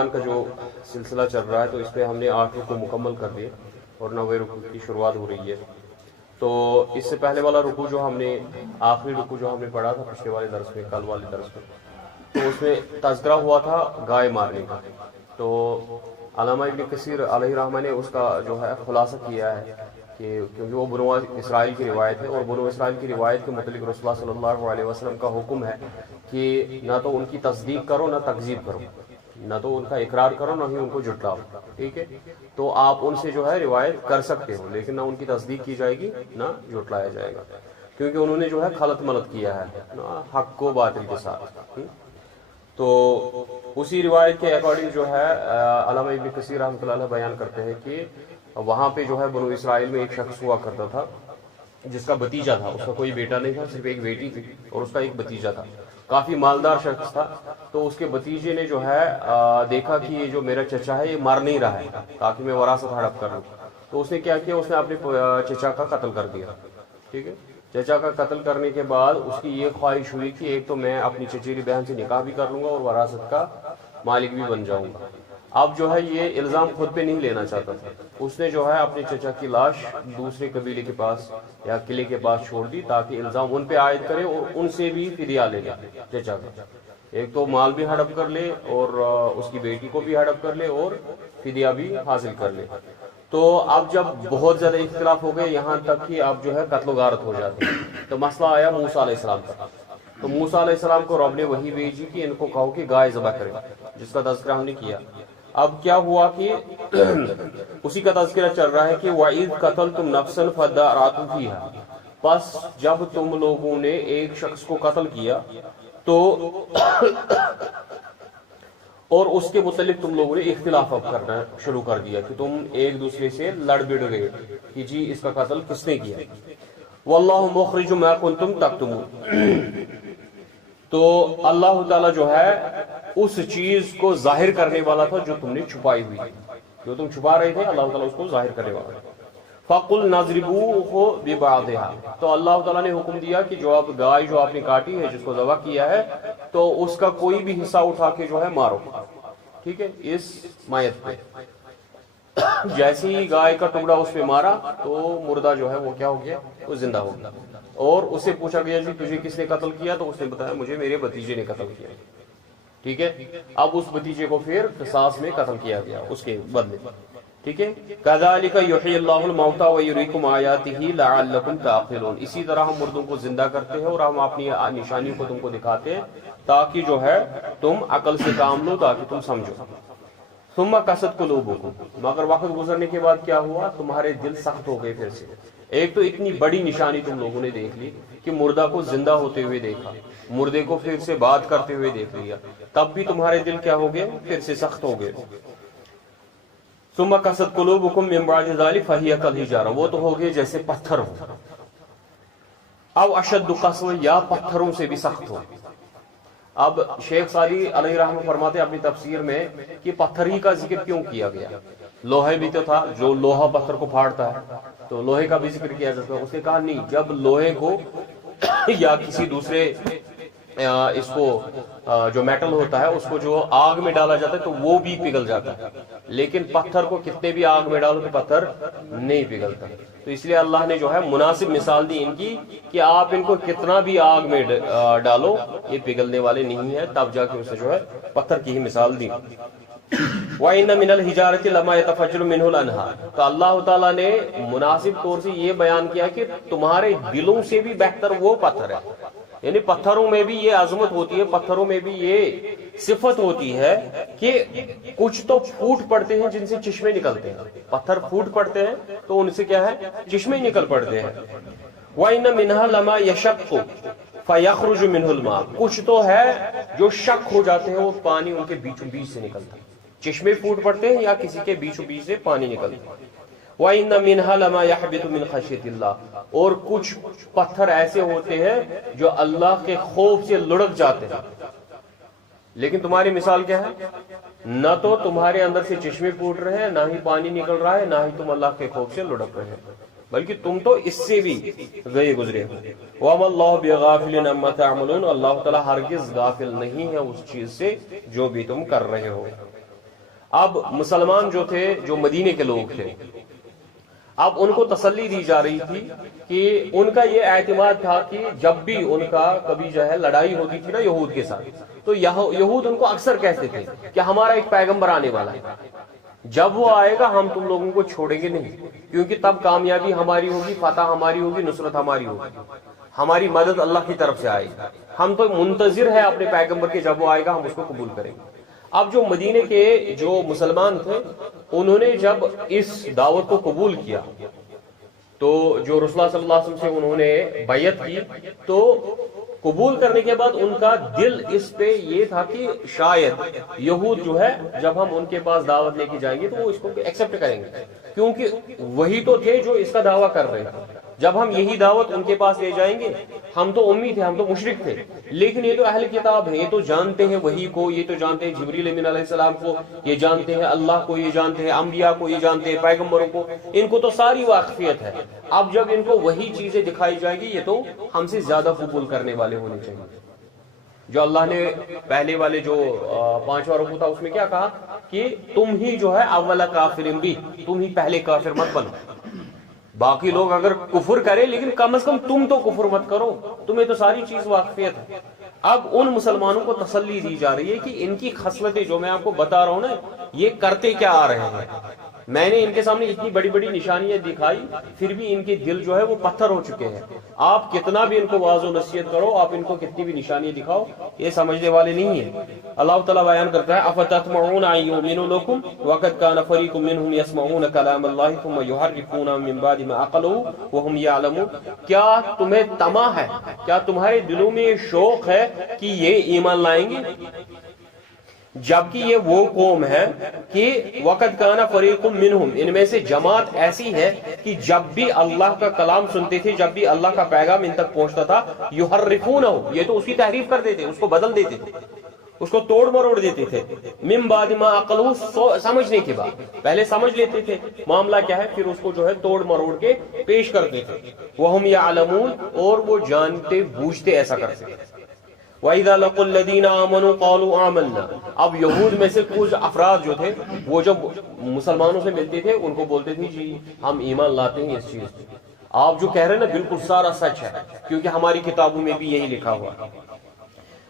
قرآن کا جو سلسلہ چل رہا ہے تو اس پہ ہم نے 8 رکوع مکمل کر دیے اور 9ویں رکوع کی شروعات ہو رہی ہے. تو اس سے پہلے والا رکوع جو ہم نے آخری رکوع جو ہم نے پڑھا تھا پچھلے والے درس میں، کل والے درس میں، تو اس میں تذکرہ ہوا تھا گائے مارنے کا. تو علامہ ابن کثیر علیہ رحمہ نے اس کا جو ہے خلاصہ کیا ہے کہ کیونکہ وہ بنو اسرائیل کی روایت ہے، اور بنو اسرائیل کی روایت کے متعلق رسول اللہ صلی اللہ علیہ وسلم کا حکم ہے کہ نہ تو ان کی تصدیق کرو نہ تکذیب کرو، نہ تو ان کا اقرار کرو نہ ہی ان کو جھٹلاؤ. ٹھیک ہے، تو آپ ان سے جو ہے روایت کر سکتے ہو لیکن نہ ان کی تصدیق کی جائے گی نہ جھٹلایا جائے گا، کیونکہ انہوں نے جو ہے خلط ملط کیا ہے حق کو باطل کے ساتھ. تو اسی روایت کے اکارڈنگ جو ہے علامہ ابن کثیر رحمۃ اللہ علیہ بیان کرتے ہیں کہ وہاں پہ جو ہے بنو اسرائیل میں ایک شخص ہوا کرتا تھا جس کا بھتیجا تھا، اس کا کوئی بیٹا نہیں تھا، صرف ایک بیٹی تھی اور اس کا ایک بھتیجا تھا. کافی مالدار شخص تھا. تو اس کے بھتیجے نے جو ہے دیکھا کہ یہ جو میرا چچا ہے یہ مر نہیں رہا ہے تاکہ میں وراثت ہڑپ کر لوں. تو اس نے کیا کیا، اس نے اپنے چچا کا قتل کر دیا. ٹھیک ہے، چچا کا قتل کرنے کے بعد اس کی یہ خواہش ہوئی کہ ایک تو میں اپنی چچیری بہن سے نکاح بھی کر لوں گا اور وراثت کا مالک بھی بن جاؤں گا. اب جو ہے یہ الزام خود پہ نہیں لینا چاہتا تھا. اس نے جو ہے اپنے چچا کی لاش دوسرے قبیلے کے پاس یا قلعے کے پاس چھوڑ دی تاکہ الزام ان پہ عائد کرے اور ان سے بھی فدیہ لے لے چچا کا. ایک تو مال بھی ہڑپ کر لے اور اس کی بیٹی کو بھی ہڑپ کر لے اور فدیہ بھی حاصل کر لے. تو اب جب بہت زیادہ اختلاف ہو گئے یہاں تک کہ اب جو ہے قتل و غارت ہو جاتی ہے، تو مسئلہ آیا موسیٰ علیہ السلام کا. تو موسیٰ علیہ السلام کو رب نے وحی بھیجی کہ ان کو کہو کہ گائے ذبح کرے، جس کا تذکرہ ہم نے کیا. اب کیا ہوا کہ اسی کا تذکرہ چل رہا ہے کہ وَإِذْ قَتَلْتُمْ نَفْسًا فَادَّارَأْتُمْ فِيهَا، پس جب تم لوگوں نے ایک شخص کو قتل کیا تو اور اس کے متعلق تم لوگوں نے اختلاف کرنا شروع کر دیا کہ تم ایک دوسرے سے لڑ بڑ گئے کہ جی اس کا قتل کس نے کیا. وَاللَّهُ مُخْرِجٌ مَا كُنْتُمْ تَكْتُمُونَ، تو اللہ تعالیٰ جو ہے اس چیز کو ظاہر کرنے والا تھا جو تم نے چھپائی ہوئی تھی، جو تم چھپا رہے تھے اللہ تعالیٰ اس کو ظاہر کرنے والا تھا. فَقُلْ نَضْرِبُوهُ بِبَعْضِهَا، تو اللہ تعالیٰ نے حکم دیا کہ جو آپ گائے جو آپ نے کاٹی ہے جس کو ذبح کیا ہے تو اس کا کوئی بھی حصہ اٹھا کے جو ہے مارو. ٹھیک ہے، اس میت پہ جیسے ہی گائے کا ٹکڑا اس پہ مارا تو مردہ جو ہے وہ کیا ہو گیا، وہ زندہ ہو گیا. اور اس سے پوچھا گیا جی تجھے کس نے قتل کیا، تو اس نے بتایا مجھے میرے بھتیجے نے قتل کیا. ٹھیک ہے، اب اس بھتیجے کو پھر قصاص میں قتل کیا گیا اس کے بدلے. ٹھیک ہے، كَذَلِكَ يُحْيِي اللَّهُ الْمَوْتَى وَيُرِيكُمْ آيَاتِهِ لَعَلَّكُمْ تَعْقِلُونَ، اسی طرح ہم مردوں کو زندہ کرتے ہیں اور ہم اپنی نشانیوں کو تم کو دکھاتے ہیں تاکہ جو ہے تم عقل سے کام لو، تاکہ تم سمجھو. ثُمَّ قَسَتْ قُلُوبُكُمْ، مگر وقت گزرنے کے بعد کیا ہوا، تمہارے دل سخت ہو گئے. پھر سے ایک تو اتنی بڑی نشانی تم لوگوں نے دیکھ لی کہ مردہ کو زندہ ہوتے ہوئے دیکھا، مردے کو پھر سے بات کرتے ہوئے دیکھ لیا، تب بھی تمہارے دل کیا ہو گئے، پھر سے سخت ہو گئے. ثم قست قلوبکم من بعد ذلک فہی کالحجارہ، وہ تو ہو گئے جیسے پتھر ہو، او اشد قسوہ، یا پتھروں سے بھی سخت ہو. اب شیخ صالح علیہ رحمہ فرماتے ہیں اپنی تفسیر میں کہ پتھر ہی کا ذکر کیوں کیا گیا، لوہے بھی تو تھا، جو لوہا پتھر کو پھاڑتا ہے تو لوہے کا بھی ذکر کیا جاتا ہے. اس نے کہا نہیں، جب لوہے کو یا کسی دوسرے اس کو جو میٹل ہوتا ہے اس کو جو آگ میں ڈالا جاتا ہے تو وہ بھی پگھل جاتا ہے، لیکن پتھر کو کتنے بھی آگ میں ڈالو تو پتھر نہیں پگھلتا. تو اس لیے اللہ نے جو ہے مناسب مثال دی ان کی کہ آپ ان کو کتنا بھی آگ میں ڈالو یہ پگھلنے والے نہیں ہیں، تب جا کے اسے جو ہے پتھر کی ہی مثال دی. وَإِنَّ مِنَ الْحِجَارَةِ لَمَا يَتَفَجَّرُ مِنْهُ الْأَنْهَارُ، تو اللہ تعالیٰ نے مناسب طور سے یہ بیان کیا کہ تمہارے دلوں سے بھی بہتر وہ پتھر ہے. یعنی پتھروں میں بھی یہ عظمت ہوتی ہے، پتھروں میں بھی یہ صفت ہوتی ہے کہ کچھ تو پھوٹ پڑتے ہیں جن سے چشمے نکلتے ہیں. پتھر پھوٹ پڑتے ہیں تو ان سے کیا ہے، چشمے نکل پڑتے ہیں. وَإِنَّ مِنْهَا لَمَا يَشَقُّ فَيَخْرُجُ مِنْهُ الْمَاءُ، کچھ تو ہے جو شق ہو جاتے ہیں، وہ پانی ان کے بیچوں بیچ سے نکلتا ہے. چشمے پھوٹ پڑتے ہیں یا کسی کے بیچوں بیچ سے پانی نکلتا ہے. وَإِنَّ مِنْهَا لَمَا يَحْبِطُ مِنْ خَشْيَةِ اللَّهِ، اور کچھ پتھر ایسے ہوتے ہیں جو اللہ کے خوف سے لڑک جاتے ہیں. لیکن تمہاری مثال کیا ہے، نہ تو تمہارے اندر سے چشمے پھوٹ رہے ہیں، نہ ہی پانی نکل رہا ہے، نہ ہی تم اللہ کے خوف سے لڑک رہے ہیں، بلکہ تم تو اس سے بھی گئے گزرے ہو. وَمَا اللَّهُ بِغَافِلٍ عَمَّا تَعْمَلُونَ، اللہ تعالیٰ ہرگز غافل نہیں ہے اس چیز سے جو بھی تم کر رہے ہو. اب مسلمان جو تھے، جو مدینے کے لوگ تھے، اب ان کو تسلی دی جا رہی تھی کہ ان کا یہ اعتماد تھا کہ جب بھی ان کا کبھی جو ہے لڑائی ہوتی تھی نا یہود کے ساتھ، تو یہود ان کو اکثر کہتے تھے کہ ہمارا ایک پیغمبر آنے والا ہے، جب وہ آئے گا ہم تم لوگوں کو چھوڑیں گے نہیں، کیونکہ تب کامیابی ہماری ہوگی، فتح ہماری ہوگی، نصرت ہماری ہوگی، ہماری مدد اللہ کی طرف سے آئے گی، ہم تو منتظر ہے اپنے پیغمبر کے، جب وہ آئے گا ہم اس کو قبول کریں گے۔ اب جو مدینے کے جو مسلمان تھے انہوں نے جب اس دعوت کو قبول کیا تو جو رسول اللہ صلی اللہ علیہ وسلم سے انہوں نے بیعت کی، تو قبول کرنے کے بعد ان کا دل اس پہ یہ تھا کہ شاید یہود جو ہے جب ہم ان کے پاس دعوت لے کے جائیں گے تو وہ اس کو ایکسپٹ کریں گے، کیونکہ وہی تو تھے جو اس کا دعویٰ کر رہے ہیں، جب ہم یہی دعوت ان کے پاس لے جائیں گے، ہم تو امی تھے، ہم تو مشرک تھے، لیکن یہ تو اہل کتاب ہے، یہ تو جانتے ہیں وحی کو، یہ تو جانتے ہیں جبریل امین علیہ السلام کو، یہ جانتے ہیں اللہ کو، یہ جانتے ہیں انبیاء کو، یہ جانتے ہیں پیغمبروں کو، ان کو تو ساری واقفیت ہے۔ اب جب ان کو وہی چیزیں دکھائی جائیں گی، یہ تو ہم سے زیادہ قبول کرنے والے ہونے چاہیے۔ جو اللہ نے پہلے والے جو 5واں رکوع تھا اس میں کیا کہا کہ تم ہی جو ہے اولا کافر بھی، تم ہی پہلے کافر مت بنو، باقی لوگ اگر کفر کرے لیکن کم از کم تم تو کفر مت کرو، تمہیں تو ساری چیز واقفیت ہے۔ اب ان مسلمانوں کو تسلی دی جا رہی ہے کہ ان کی خصلتیں جو میں آپ کو بتا رہا ہوں نا، یہ کرتے کیا آ رہے ہیں، میں نے ان کے سامنے اتنی بڑی بڑی نشانیاں دکھائی، پھر بھی ان کے دل جو ہے وہ پتھر ہو چکے ہیں، آپ کتنا بھی ان کو واعظ و نصیحت کرو، آپ ان کو کتنی بھی نشانیاں دکھاؤ، یہ سمجھنے والے نہیں ہیں۔ اللہ تعالیٰ بیان کرتا ہے افتطمعون ان یؤمنوا لکم وقد کان فریق منهم یسمعون کلام اللہ ثم یحرفونہ من بعد ما عقلوہ وہم یعلمون، کیا تمہیں طمع ہے، کیا تمہارے دلوں میں یہ شوق ہے کہ یہ ایمان لائیں گے، جبکہ یہ وہ قوم ہے کہ وقت کانا فریق منہم، ان میں سے جماعت ایسی ہے کہ جب بھی اللہ کا کلام سنتے تھے، جب بھی اللہ کا پیغام ان تک پہنچتا تھا، یحرفونہ، یہ تو اس کی تحریف کر دیتے، اس کو بدل دیتے تھے، اس کو توڑ مروڑ دیتے تھے، من بعد ما عقلوہ، سمجھنے کے بعد، پہلے سمجھ لیتے تھے معاملہ کیا ہے، پھر اس کو جو ہے توڑ مروڑ کے پیش کرتے تھے، وہم یعلمون، اور وہ جانتے بوجھتے ایسا کرتے تھے۔ وَإِذَا لَقُوا الَّذِينَ آمَنُوا قَالُوا آمَنَّا، اب یہود میں سے کچھ افراد جو تھے وہ جب مسلمانوں سے ملتے تھے ان کو بولتے تھے جی ہم ایمان لاتے ہیں اس چیز پہ، آپ جو کہہ رہے ہیں نا بالکل سارا سچ ہے، کیونکہ ہماری کتابوں میں بھی یہی لکھا ہوا ہے۔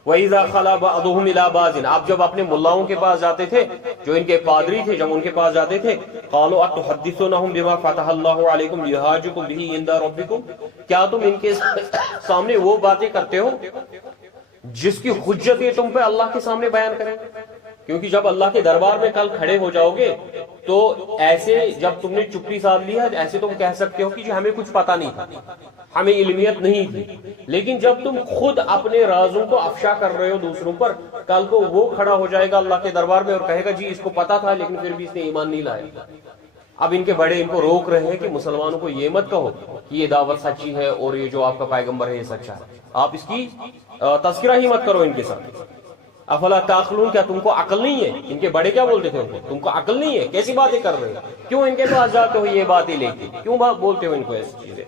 وَإِذَا خَلَا بَعْضُهُمْ إِلَىٰ بَعْضٍ، آپ جب اپنے ملاؤں کے پاس جاتے تھے، جو ان کے پادری تھے، جب ان کے پاس جاتے تھے، قَالُوا أَتُحَدِّثُونَهُمْ بِمَا فَتَحَ اللَّهُ عَلَيْكُمْ لِيُحَاجُّوكُمْ بِهِ عِندَ رَبِّكُمْ، کیا تم ان کے سامنے وہ باتیں کرتے ہو جس کی حجت یہ تم پہ اللہ کے سامنے بیان کریں، کیونکہ جب اللہ کے دربار میں کل کھڑے ہو جاؤ گے تو ایسے جب تم نے چپی ساتھ لی ہے ایسے تم کہہ سکتے ہو کہ جی ہمیں کچھ پتا نہیں تھا، ہمیں علمیت نہیں تھی، لیکن جب تم خود اپنے رازوں کو افشا کر رہے ہو دوسروں پر، کل کو وہ کھڑا ہو جائے گا اللہ کے دربار میں اور کہے گا جی اس کو پتا تھا لیکن پھر بھی اس نے ایمان نہیں لایا۔ اب ان کے بڑے ان کو روک رہے ہیں کہ مسلمانوں کو یہ مت کہو کہ یہ دعوت سچی ہے اور یہ جو آپ کا پیغمبر ہے یہ سچا ہے، آپ اس کی تذکرہ ہی مت کرو ان کے ساتھ۔ افلا تعقلون، کیا تم کو عقل نہیں ہے؟ ان کے بڑے کیا بولتے تھے ان کو، تم کو عقل نہیں ہے، کیسی باتیں کر رہے ہو، کیوں ان کے پاس جاتے ہو یہ باتیں لے کے، کیوں بولتے ہو ان کو ایسی چیزیں؟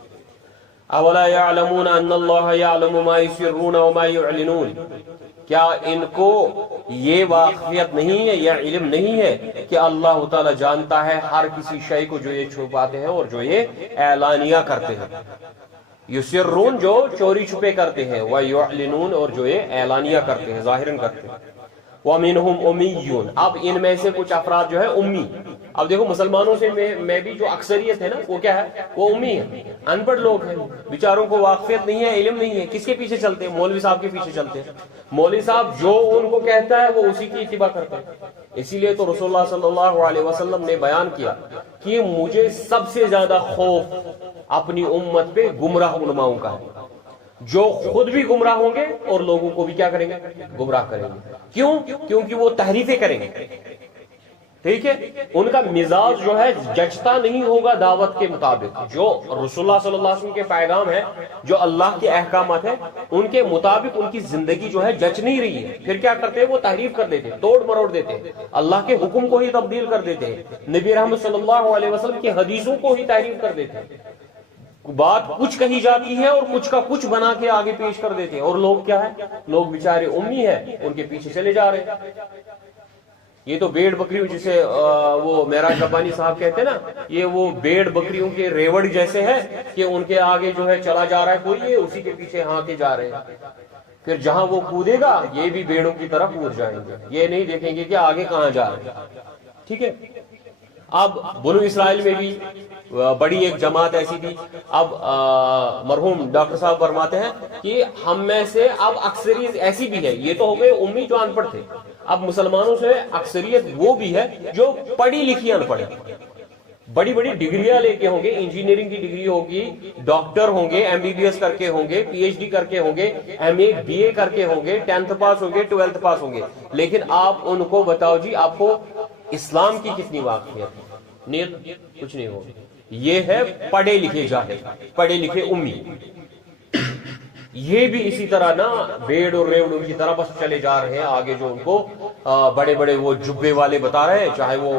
اولا یعلمون ان اللہ یعلم ما یسرون وما یعلنون، کیا ان کو یہ واقفیت نہیں ہے، یہ علم نہیں ہے کہ اللہ تعالیٰ جانتا ہے ہر کسی شے کو جو یہ چھپاتے ہیں اور جو یہ اعلانیہ کرتے ہیں، یسرون جو چوری چھپے کرتے ہیں، ویعلنون اور جو یہ اعلانیہ کرتے ہیں، ظاہراً کرتے ہیں۔ وَمِنْهُمْ أُمِّيُّونَ، اب ان میں سے کچھ افراد جو ہے امی، اب دیکھو مسلمانوں سے میں بھی جو اکثریت ہے نا وہ کیا ہے، وہ امی ہے، ان پڑھ لوگ ہیں، بیچاروں کو واقفیت نہیں ہے، علم نہیں ہے، کس کے پیچھے چلتے ہیں؟ مولوی صاحب کے پیچھے چلتے ہیں، مولوی صاحب جو ان کو کہتا ہے وہ اسی کی اتباع کرتے ہیں۔ اسی لیے تو رسول اللہ صلی اللہ علیہ وسلم نے بیان کیا کہ مجھے سب سے زیادہ خوف اپنی امت پہ گمراہ علماؤں کا ہے، جو خود بھی گمراہ ہوں گے اور لوگوں کو بھی کیا کریں گے، گمراہ کریں گے۔ کیوں؟ کیونکہ وہ تحریفیں کریں گے، ٹھیک ہے، ان کا مزاج جو ہے جچتا نہیں ہوگا دعوت کے مطابق، جو رسول اللہ صلی اللہ علیہ وسلم کے پیغام ہے، جو اللہ کے احکامات ہیں ان کے مطابق ان کی زندگی جو ہے جچ نہیں رہی ہے، پھر کیا کرتے ہیں، وہ تحریف کر دیتے ہیں، توڑ مروڑ دیتے ہیں، اللہ کے حکم کو ہی تبدیل کر دیتے ہیں، نبی رحمت صلی اللہ علیہ وسلم کی حدیثوں کو ہی تحریف کر دیتے ہیں، بات کچھ کہی جاتی ہے اور کچھ کا کچھ بنا کے آگے پیش کر دیتے ہیں، اور لوگ کیا ہے، لوگ بیچارے امی ہیں، ان کے پیچھے چلے جا رہے ہیں۔ یہ تو بھیڑ بکریوں جسے وہ معراج ربانی صاحب کہتے ہیں نا، یہ وہ بھیڑ بکریوں کے ریوڑ جیسے ہے کہ ان کے آگے جو ہے چلا جا رہا ہے کوئی، یہ اسی کے پیچھے ہانکے جا رہے ہیں. پھر جہاں وہ کودے گا یہ بھی بھیڑوں کی طرف کود جائیں گے، یہ نہیں دیکھیں گے کہ آگے کہاں جا رہے ہیں. ٹھیک ہے. اب بنو اسرائیل میں بھی بڑی ایک جماعت ایسی تھی. اب مرحوم ڈاکٹر صاحب فرماتے ہیں کہ ہم میں سے اب اکثریت ایسی بھی ہے، یہ تو ہو گئے امی جو ان پڑھ تھے، اب مسلمانوں سے اکثریت وہ بھی ہے جو پڑھی لکھی ان پڑھ ہے، بڑی بڑی ڈگریاں لے کے ہوں گے، انجینئرنگ کی ڈگری ہوگی، ڈاکٹر ہوں گے، MBBS کر کے ہوں گے، PhD کر کے ہوں گے، MA BA کر کے ہوں گے، 10th پاس ہوں گے، 12th پاس ہوں گے. لیکن آپ ان کو بتاؤ جی آپ کو اسلام کی کتنی واقفیت؟ نہیں، کچھ نہیں ہوگی. یہ ہے پڑھے لکھے جاہل، پڑھے لکھے امی. یہ بھی اسی طرح نا بھیڑ اور ریوڑوں کی طرح بس چلے جا رہے ہیں آگے، جو ان کو بڑے بڑے وہ جبے والے بتا رہے ہیں، چاہے وہ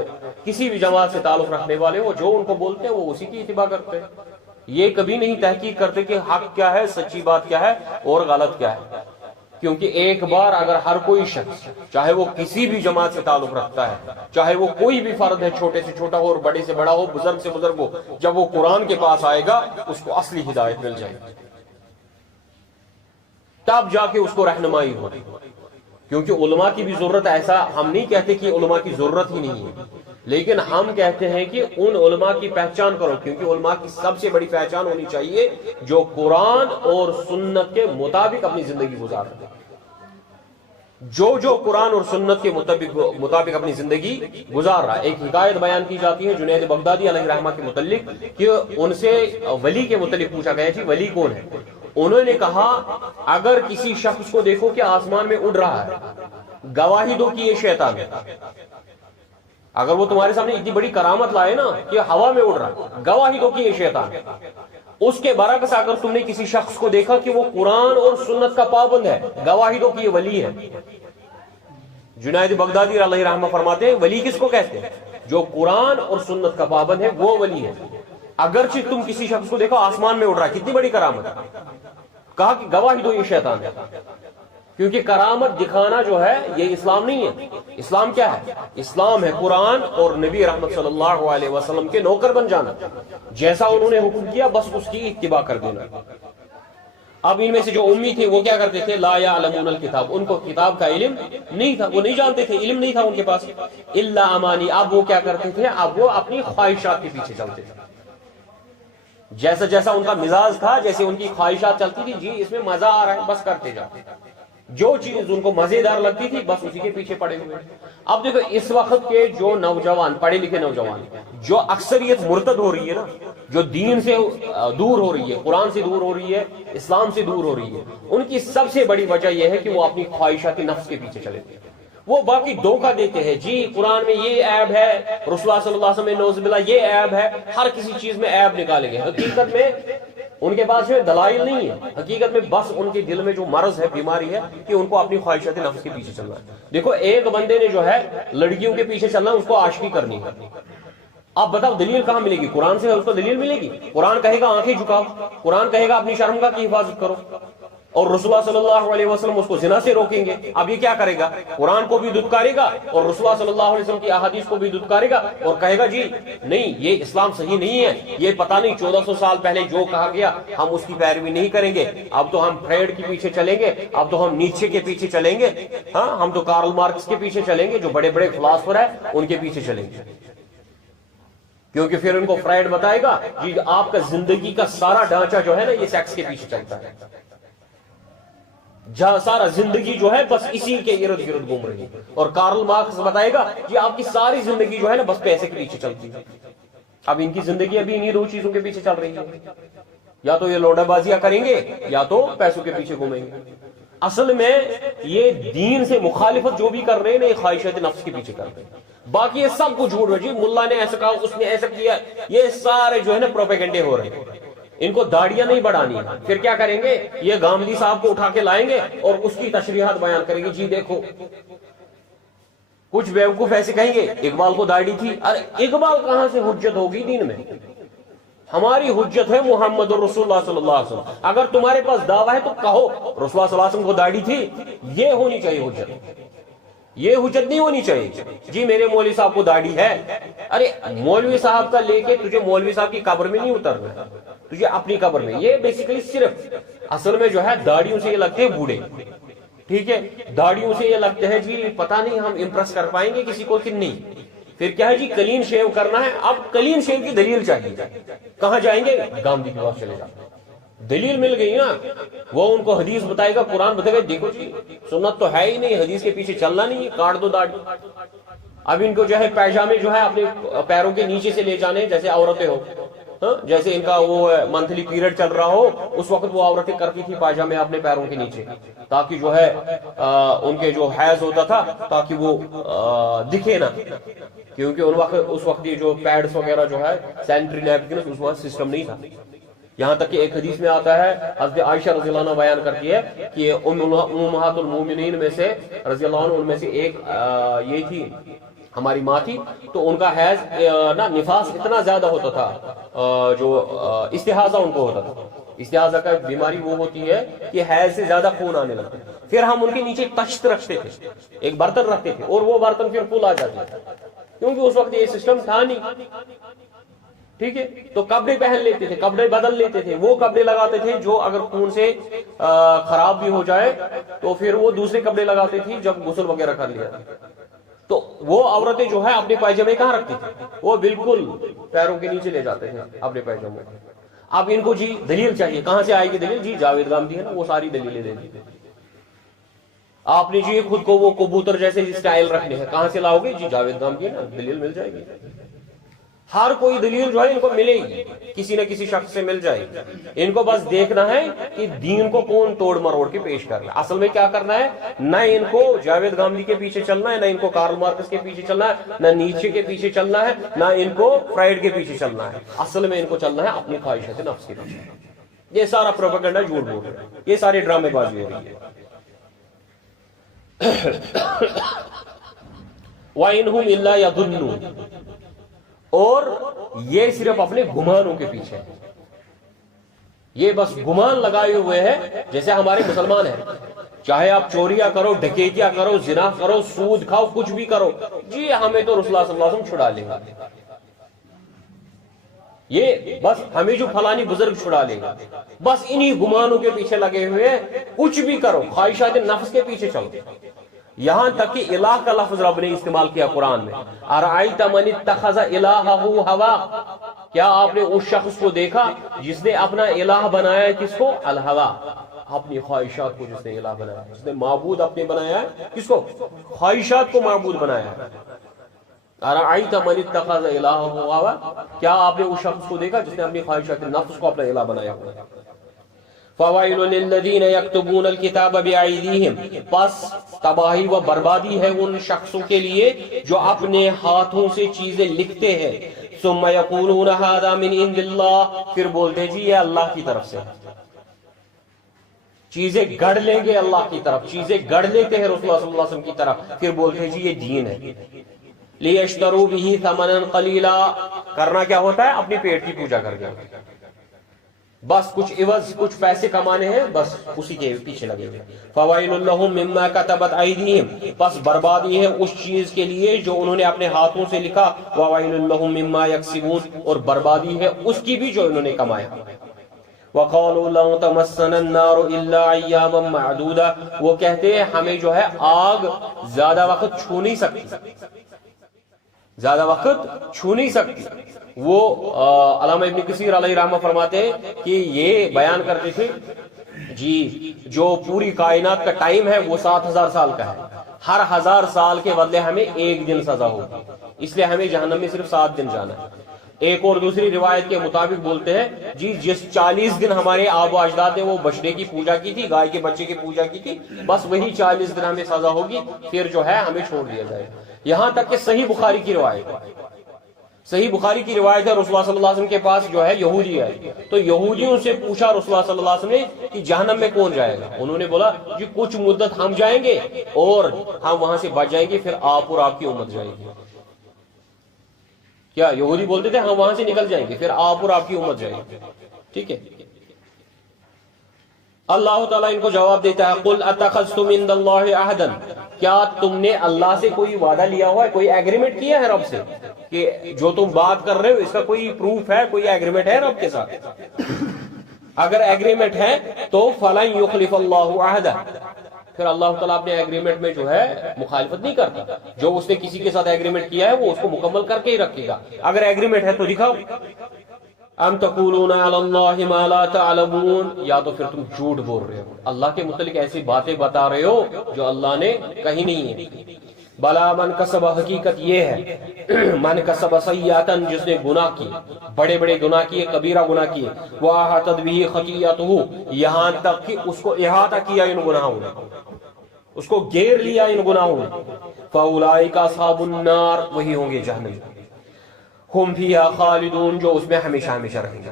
کسی بھی جماعت سے تعلق رکھنے والے وہ جو ان کو بولتے ہیں وہ اسی کی اتباع کرتے ہیں. یہ کبھی نہیں تحقیق کرتے کہ حق کیا ہے، سچی بات کیا ہے اور غلط کیا ہے. کیونکہ ایک بار اگر ہر کوئی شخص چاہے وہ کسی بھی جماعت سے تعلق رکھتا ہے، چاہے وہ کوئی بھی فرد ہے، چھوٹے سے چھوٹا ہو اور بڑے سے بڑا ہو، بزرگ سے بزرگ ہو، جب وہ قرآن کے پاس آئے گا اس کو اصلی ہدایت مل جائے گی، تب جا کے اس کو رہنمائی ہوگی. کیونکہ علماء کی بھی ضرورت، ایسا ہم نہیں کہتے کہ علماء کی ضرورت ہی نہیں ہے، لیکن ہم کہتے ہیں کہ ان علماء کی پہچان کرو، کیونکہ علماء کی سب سے بڑی پہچان ہونی چاہیے جو قرآن اور سنت کے مطابق اپنی زندگی گزار رہے ہیں. جو قرآن اور سنت کے مطابق اپنی زندگی گزار رہا ہے. ایک حکایت بیان کی جاتی ہے جنید بغدادی علیہ رحمہ کے متعلق کہ ان سے ولی کے متعلق پوچھا گیا جی ولی کون ہے؟ انہوں نے کہا اگر کسی شخص کو دیکھو کہ آسمان میں اڑ رہا ہے، گواہی دو کہ یہ شیطان ہے. اگر وہ تمہارے سامنے اتنی بڑی کرامت لائے نا کہ ہوا میں اڑ رہا ہے، گواہی دو کہ یہ شیطان ہے. اس کے برعکس اگر تم نے کسی شخص کو دیکھا کہ وہ قرآن اور سنت کا پابند ہے، گواہی دو کہ یہ ولی ہے. جنید بغدادی علیہ رحمہ فرماتے ہیں ولی کس کو کہتے ہیں؟ جو قرآن اور سنت کا پابند ہے وہ ولی ہے. اگرچہ تم کسی شخص کو دیکھو آسمان میں اڑ رہا ہے، کتنی بڑی کرامت ہے، کہا کہ گواہی دو یہ شیطان ہے. کیونکہ کرامت دکھانا جو ہے یہ اسلام نہیں ہے. اسلام کیا ہے؟ اسلام ہے قرآن اور نبی رحمت صلی اللہ علیہ وسلم کے نوکر بن جانا، جیسا انہوں نے حکم کیا بس اس کی اتباع کر دینا. اب ان میں سے جو امی تھے وہ کیا کرتے تھے؟ لا یعلمون الکتاب، ان کو کتاب کا علم نہیں تھا، وہ نہیں جانتے تھے، علم نہیں تھا ان کے پاس. الا امانی، اب وہ کیا کرتے تھے؟ اب وہ اپنی خواہشات کے پیچھے چلتے تھے. جیسا جیسا ان کا مزاج تھا، جیسے ان کی خواہشات چلتی تھی، جی اس میں مزہ آ رہا ہے بس کرتے جاتے، جو چیز ان کو مزیدار لگتی تھی بس اسی کے پیچھے پڑے ہوئے. اب دیکھو اس وقت کے جو نوجوان، پڑھے لکھے نوجوان، جو اکثریت مرتد ہو رہی ہے نا، جو دین سے دور ہو رہی ہے، قرآن سے دور ہو رہی ہے، اسلام سے دور ہو رہی ہے، ان کی سب سے بڑی وجہ یہ ہے کہ وہ اپنی خواہشات نفس کے پیچھے چلے تھے. وہ باقی دھوکہ دیتے ہیں، جی قرآن میں یہ عیب ہے، رسول اللہ صلی اللہ علیہ وسلم میں نعوذ باللہ یہ عیب ہے، ہر کسی چیز میں عیب نکالیں گے. حقیقت میں ان کے پاس دلائل نہیں ہے، حقیقت میں بس ان کے دل میں جو مرض ہے، بیماری ہے کہ ان کو اپنی خواہشات نفس کے پیچھے چلنا ہے. دیکھو ایک بندے نے جو ہے لڑکیوں کے پیچھے چلنا، اس کو عاشقی کرنی ہے. اب بتاؤ دلیل کہاں ملے گی؟ قرآن سے اس کو دلیل ملے گی؟ قرآن کہے گا آنکھیں جھکاؤ، قرآن کہے گا اپنی شرمگاہ کی حفاظت کرو، اور رسول اللہ صلی اللہ علیہ وسلم اس کو زنا سے روکیں گے. اب یہ کیا کرے گا؟ قرآن کو بھی دھتکارے گا اور رسول اللہ صلی اللہ علیہ وسلم کی احادیث کو بھی دھتکارے گا اور کہے گا جی نہیں یہ اسلام صحیح نہیں ہے، یہ پتہ نہیں 1400 سال پہلے جو کہا گیا ہم اس کی پیروی نہیں کریں گے، اب تو ہم فریڈ کے پیچھے چلیں گے، اب تو ہم نیچے کے پیچھے چلیں گے، ہاں ہم تو کارل مارکس کے پیچھے چلیں گے، جو بڑے بڑے فلاسفر ہیں ان کے پیچھے چلیں گے. کیونکہ پھر ان کو فریڈ بتائے گا جی آپ کا زندگی کا سارا ڈھانچہ جو ہے نا یہ سیکس کے پیچھے چلتا ہے، جہاں سارا زندگی جو ہے بس اسی کے ارد گرد گھوم رہی ہے. اور کارل مارکس بتائے گا جی آپ کی ساری زندگی جو ہے نا بس پیسے کے پیچھے چلتی ہے. اب ان کی زندگی ابھی انہی دو چیزوں کے پیچھے چل رہی ہے، یا تو یہ لوڈا بازیاں کریں گے یا تو پیسوں کے پیچھے گھومیں گے. اصل میں یہ دین سے مخالفت جو بھی کر رہے ہیں نا یہ خواہشات نفس کے پیچھے کر رہے ہیں. باقی یہ سب کو جھوٹ ہے، جی ملا نے ایسا کہا، اس نے ایسا کیا، یہ سارے جو ہے نا پروپیگنڈے ہو رہے ہیں. ان کو داڑیاں نہیں بڑھانی، پھر کیا کریں گے؟ یہ گامدی صاحب کو اٹھا کے لائیں گے اور اس کی تشریحات بیان کریں گے. جی دیکھو کچھ بیوقوف ایسے کہیں گے اقبال کو داڑھی تھی. ارے اقبال کہاں سے حجت ہوگی دین میں؟ ہماری حجت ہے محمد رسول اللہ صلی اللہ علیہ وسلم. اگر تمہارے پاس دعویٰ ہے تو کہو رسول اللہ صلی اللہ علیہ وسلم کو داڑھی تھی، یہ ہونی چاہیے حجت. یہ حجت نہیں ہونی چاہیے جی میرے مولوی صاحب کو داڑھی ہے. ارے مولوی صاحب کا لے کے تجھے مولوی صاحب کی قبر میں نہیں اترنا ہے, تجھے اپنی قبر میں. یہ بیسیکلی صرف اصل میں جو ہے داڑھیوں سے یہ لگتے ہیں بوڑھے, ٹھیک ہے, داڑھیوں سے یہ لگتے ہیں جی پتہ نہیں ہم امپریس کر پائیں گے کسی کو کہ نہیں. پھر کیا ہے جی کلین شیو کرنا ہے. اب کلین شیو کی دلیل چاہیے, کہاں جائیں گے؟ گاندھی کے پاس چلے جاتے ہیں. دلیل مل گئی نا, وہ ان کو حدیث بتائے گا, قرآن بتائے گا, دیکھو جی سنت تو ہے ہی نہیں, حدیث کے پیچھے چلنا نہیں, کاٹ دو داڑھی. اب ان کو جو ہے پیجامے جو ہے اپنے پیروں کے نیچے سے لے جانے, جیسے عورتیں ہو, جیسے ان کا وہ منتھلی پیریڈ چل رہا ہو اس وقت وہ عورتیں کرتی تھی پاجامے اپنے پیروں کے نیچے, تاکہ جو ہے ان کے جو حیض ہوتا تھا تاکہ وہ دکھے نا, کیونکہ اس وقت یہ جو پیڈز وغیرہ جو ہے سینیٹری نیپکنز اس وقت سسٹم نہیں تھا. یہاں تک کہ ایک حدیث میں آتا ہے, حضرت عائشہ رضی اللہ عنہ بیان کرتی ہے کہ امہات المومنین میں سے رضی اللہ عنہ ان میں سے ایک یہ تھی, ہماری ماں تھی, تو ان کا حیض نا نفاس اتنا زیادہ ہوتا تھا, جو استحاضہ ان کو ہوتا تھا. استحاضہ کا بیماری وہ ہوتی ہے کہ حیض سے زیادہ خون آنے لگتا ہے. پھر ہم ان کے نیچے تشت رکھتے تھے, ایک برتن رکھتے تھے, اور وہ برتن پھر پھول آ جاتے تھے, کیونکہ اس وقت یہ سسٹم تھا نہیں, ٹھیک ہے. تو کپڑے پہن لیتے تھے, کپڑے بدل لیتے تھے, وہ کپڑے لگاتے تھے جو اگر خون سے خراب بھی ہو جائے تو پھر وہ دوسرے کپڑے لگاتے تھے جب غسل وغیرہ کر لیا. تو وہ عورتیں جو ہے اپنے پائجامے کہاں رکھتی تھی؟ وہ بالکل پیروں کے نیچے لے جاتے تھے اپنے پائجامے. اب ان کو جی دلیل چاہیے, کہاں سے آئے گی دلیل؟ جی جاوید گاندھی ہے نا, وہ ساری دلیلیں دے دی. آپ نے جی خود کو وہ کبوتر جیسے سٹائل رکھنے ہیں, کہاں سے لاؤ گے؟ جی جاوید گاندھی ہے نا, دلیل مل جائے گی. ہر کوئی دلیل جو ہے ان کو ملے گی, کسی نہ کسی شخص سے مل جائے گی. ان کو بس دیکھنا ہے کہ دین کو کون توڑ مروڑ کے پیش کر رہا ہے. اصل میں کیا کرنا ہے, نہ ان کو جاوید گاندھی کے پیچھے چلنا ہے, نہ ان کو کارل مارکس کے پیچھے چلنا ہے, نہ نیچے کے پیچھے چلنا ہے, نہ ان کو فرائیڈ کے پیچھے چلنا ہے. اصل میں ان کو چلنا ہے اپنی خواہشات نفس کے پیچھے. یہ سارا پروپیگنڈا جھوٹ بول رہا ہے, یہ سارے ڈرامے بازی ہو رہی ہے. وَإِنْهُمْ إِلَّا يَظُنُّونَ, اور یہ صرف اپنے گمانوں کے پیچھے, یہ بس گمان لگائے ہوئے ہیں. جیسے ہمارے مسلمان ہیں, چاہے آپ چوریاں کرو, ڈکیتیاں کرو, زنا کرو, سود کھاؤ, کچھ بھی کرو, جی ہمیں تو رسول اللہ صلی اللہ علیہ وسلم چھڑا لے گا. یہ بس ہمیں جو فلانی بزرگ چھڑا لے گا, بس انہی گمانوں کے پیچھے لگے ہوئے ہیں. کچھ بھی کرو, خواہشات نفس کے پیچھے چلو. یہاں تک کہ الہ کا لفظ رب نے استعمال کیا قرآن میں, ارأیت من اتخذ الہہ ہوا, کیا آپ نے اس شخص کو دیکھا جس نے اپنا الہ بنایا ہے, کس کو؟ الہوا, اپنی خواہشات کو جس نے الہ بنایا, جس نے معبود اپنے بنایا ہے, کس کو؟ خواہشات کو معبود بنایا ہے. ارأیت من اتخذ الہہ ہوا, کیا آپ نے اس شخص کو دیکھا جس نے اپنی خواہشات نفس کو اپنا الہ بنایا ہوا. فوائل للذین یکتبون الکتاب بأیدیہم, پس تباہی و بربادی ہے ان شخصوں کے لیے جو اپنے ہاتھوں سے چیزیں لکھتے ہیں. ثم یقولون ھذا من عند اللہ, پھر بولتے جی یہ اللہ کی طرف سے. چیزیں گڑھ لیں گے اللہ کی طرف, چیزیں گڑھ لیتے ہیں رسول اللہ صلی اللہ علیہ وسلم کی طرف, پھر بولتے جی یہ دین ہے. لیشتروا بہ ثمنا قلیلا, کرنا کیا ہوتا ہے؟ اپنی پیٹ کی پوجا کر کے, بس کچھ عوض, کچھ پیسے کمانے ہیں, بس اسی کے پیچھے لگے ہوئے. فوائل لہم مما کتبت ایدیہم, پس بربادی ہے اس چیز کے لیے جو انہوں نے اپنے ہاتھوں سے لکھا. ووائل لہم مما یکسبون, اور بربادی ہے اس کی بھی جو انہوں نے کمایا. وقالوا لن تمسنا النار الا ایاما معدودا, وہ کہتے ہیں ہمیں جو ہے آگ زیادہ وقت چھو نہیں سکتی, زیادہ وقت چھو نہیں سکتی. وہ علامہ ابن کثیر علیہ رحمہ فرماتے ہیں کہ یہ بیان کرتے تھے جی جو پوری کائنات کا ٹائم ہے وہ 7000 سال کا ہے, ہر 1000 سال کے بدلے ہمیں ایک دن سزا ہوگی, اس لیے ہمیں جہنم میں صرف 7 دن جانا ہے. ایک اور دوسری روایت کے مطابق بولتے ہیں جی جس 40 دن ہمارے آبا و اجداد نے وہ بچڑے کی پوجا کی تھی, گائے کے بچے کی پوجا کی تھی, بس وہی 40 دن ہمیں سزا ہوگی, پھر جو ہے ہمیں چھوڑ دیا جائے. یہاں تک کہ صحیح بخاری کی روایت ہے, صحیح بخاری کی روایت ہے, رسول اللہ صلی اللہ علیہ وسلم کے پاس جو ہے یہودی ہے, تو یہودیوں سے پوچھا رسول اللہ صلی اللہ علیہ وسلم نے کہ جہنم میں کون جائے گا؟ انہوں نے بولا جی کچھ مدت ہم جائیں گے اور ہم وہاں سے بچ جائیں گے, پھر آپ اور آپ کی امت جائے گی. کیا یہودی بولتے تھے ہم وہاں سے نکل جائیں گے, پھر آپ اور آپ کی امت جائے گی. ٹھیک ہے, اللہ تعالیٰ ان کو جواب دیتا ہے قل اتخذتم عند اللہ عہدا، کیا تم نے اللہ سے کوئی وعدہ لیا ہوا ہے، کوئی ایگریمنٹ کیا ہے رب سے کہ جو تم بات کر رہے ہو اس کا کوئی پروف ہے، کوئی ایگریمنٹ ہے رب کے ساتھ؟ اگر ایگریمنٹ ہے تو فلن یخلف اللہ عہدہ، پھر اللہ تعالیٰ اپنے ایگریمنٹ میں جو ہے مخالفت نہیں کرتا، جو اس نے کسی کے ساتھ ایگریمنٹ کیا ہے وہ اس کو مکمل کر کے ہی رکھے گا۔ اگر ایگریمنٹ ہے تو دکھاؤ۔ ام تقولون علی اللہ ما لا تعلمون، یا تو پھر تم جھوٹ بول رہے ہو، اللہ کے متعلق ایسی باتیں بتا رہے ہو جو اللہ نے کہی نہیں ہے۔ بلا من کسب، حقیقت یہ ہے من کسب سیئۃ، جس نے گناہ کی، بڑے بڑے گناہ کیے، کبیرہ گناہ کیے، واحاطت بہ خطیئتہ، یہاں تک کہ اس کو احاطہ کیا ان گناہوں نے، اس کو گھیر لیا ان گناہوں نے، فاولئک اصحاب النار، وہی ہوں گے جہنم، ہم فیہا خالدون، جو اس میں ہمیشہ ہمیشہ رہیں گے۔